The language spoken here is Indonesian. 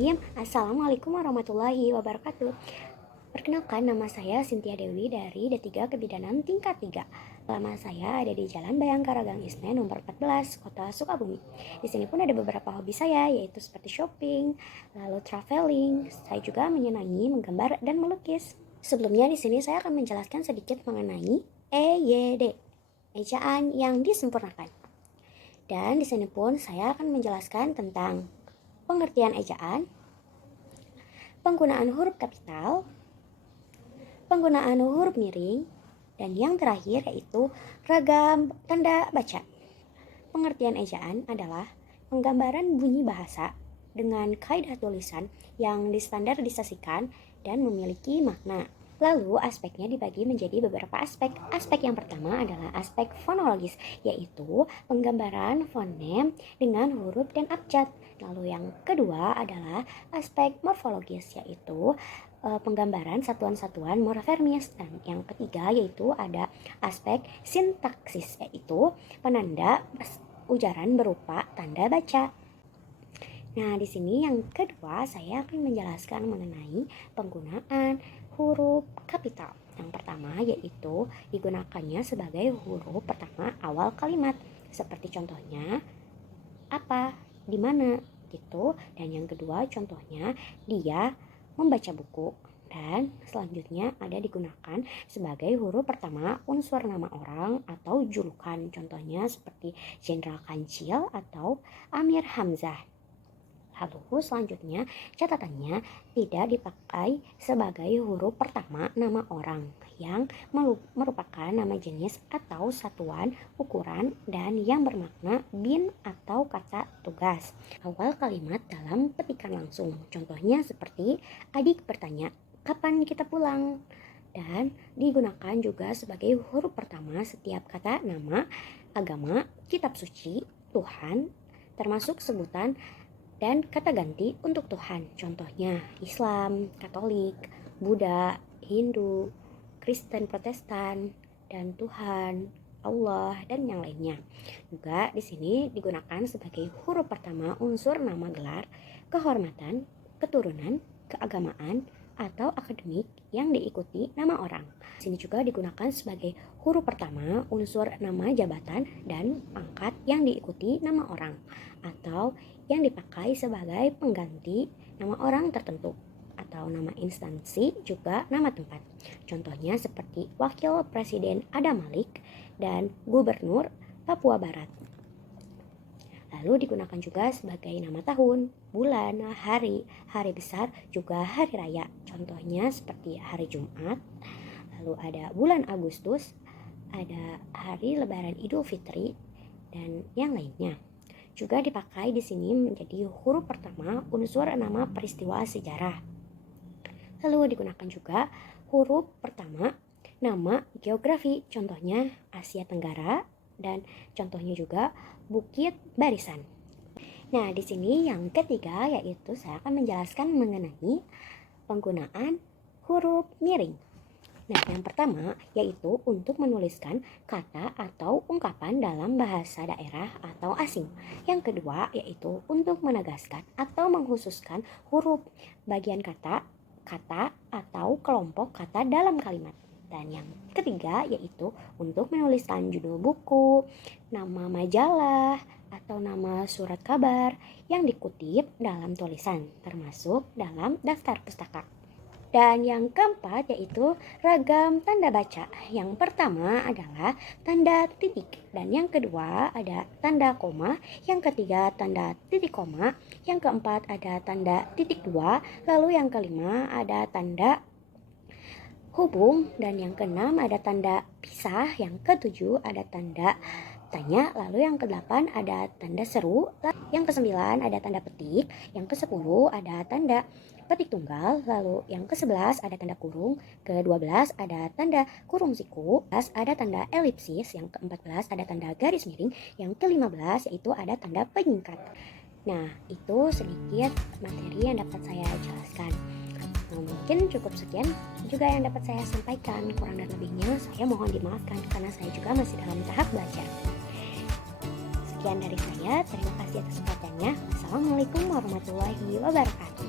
Bismillahirrahmanirrahim. Assalamualaikum warahmatullahi wabarakatuh. Perkenalkan, nama saya Cynthia Dewi dari D3 Kebidanan tingkat 3. Nama saya ada di Jalan Bayangkara Gang Isne nomor 14, Kota Sukabumi. Di sini pun ada beberapa hobi saya, yaitu seperti shopping, lalu traveling. Saya juga menyenangi menggambar dan melukis. Sebelumnya di sini saya akan menjelaskan sedikit mengenai EYD, ejaan yang disempurnakan. Dan di sini pun saya akan menjelaskan tentang pengertian ejaan, penggunaan huruf kapital, penggunaan huruf miring, dan yang terakhir yaitu ragam tanda baca. Pengertian ejaan adalah penggambaran bunyi bahasa dengan kaidah tulisan yang distandarisasikan dan memiliki makna. Lalu aspeknya dibagi menjadi beberapa aspek. Aspek yang pertama adalah aspek fonologis, yaitu penggambaran fonem dengan huruf dan abjad. Lalu yang kedua adalah aspek morfologis, yaitu penggambaran satuan-satuan morfemis. Dan yang ketiga yaitu ada aspek sintaksis, yaitu penanda ujaran berupa tanda baca. Nah, di sini yang kedua saya akan menjelaskan mengenai penggunaan huruf kapital. Yang pertama yaitu digunakannya sebagai huruf pertama awal kalimat, seperti contohnya apa, di mana gitu. Dan yang kedua contohnya dia membaca buku. Dan selanjutnya ada digunakan sebagai huruf pertama unsur nama orang atau julukan, contohnya seperti Jenderal Kancil atau Amir Hamzah. Lalu selanjutnya catatannya tidak dipakai sebagai huruf pertama nama orang yang merupakan nama jenis atau satuan ukuran dan yang bermakna bin atau kata tugas. Awal kalimat dalam petikan langsung, contohnya seperti adik bertanya, kapan kita pulang? Dan digunakan juga sebagai huruf pertama setiap kata nama, agama, kitab suci, Tuhan, termasuk sebutan dan kata ganti untuk Tuhan, contohnya Islam, Katolik, Buddha, Hindu, Kristen, Protestan, dan Tuhan, Allah, dan yang lainnya. Juga di sini digunakan sebagai huruf pertama unsur nama gelar, kehormatan, keturunan, keagamaan, atau akademik yang diikuti nama orang. Di sini juga digunakan sebagai huruf pertama unsur nama jabatan dan pangkat yang diikuti nama orang, atau yang dipakai sebagai pengganti nama orang tertentu atau nama instansi, juga nama tempat. Contohnya seperti Wakil Presiden Adam Malik dan Gubernur Papua Barat. Lalu digunakan juga sebagai nama tahun, bulan, hari besar, juga hari raya. Contohnya seperti hari Jumat, lalu ada bulan Agustus, ada hari Lebaran Idul Fitri, dan yang lainnya. Juga dipakai di sini menjadi huruf pertama unsur nama peristiwa sejarah. Lalu digunakan juga huruf pertama nama geografi, contohnya Asia Tenggara, dan contohnya juga Bukit Barisan. Nah, di sini yang ketiga yaitu saya akan menjelaskan mengenai penggunaan huruf miring. Nah, yang pertama yaitu untuk menuliskan kata atau ungkapan dalam bahasa daerah atau asing. Yang kedua yaitu untuk menegaskan atau mengkhususkan huruf bagian kata atau kelompok kata dalam kalimat. Dan yang ketiga yaitu untuk menuliskan judul buku, nama majalah, atau nama surat kabar yang dikutip dalam tulisan, termasuk dalam daftar pustaka. Dan yang keempat yaitu ragam tanda baca. Yang pertama adalah tanda titik, dan yang kedua ada tanda koma, yang ketiga tanda titik koma, yang keempat ada tanda titik dua, lalu yang kelima ada tanda hubung, dan yang keenam ada tanda pisah, yang ketujuh ada tanda tanya, lalu yang kedelapan ada tanda seru, yang kesembilan ada tanda petik, yang kesepuluh ada tanda petik tunggal, lalu yang ke-11 ada tanda kurung, ke-12 ada tanda kurung siku, ada tanda elipsis, yang ke-14 ada tanda garis miring, yang ke-15 yaitu ada tanda penyingkat. Nah, itu sedikit materi yang dapat saya jelaskan. Mungkin cukup sekian juga yang dapat saya sampaikan. Kurang dan lebihnya saya mohon dimaafkan karena saya juga masih dalam tahap belajar. Sekian dari saya, terima kasih atas perhatiannya. Assalamualaikum warahmatullahi wabarakatuh.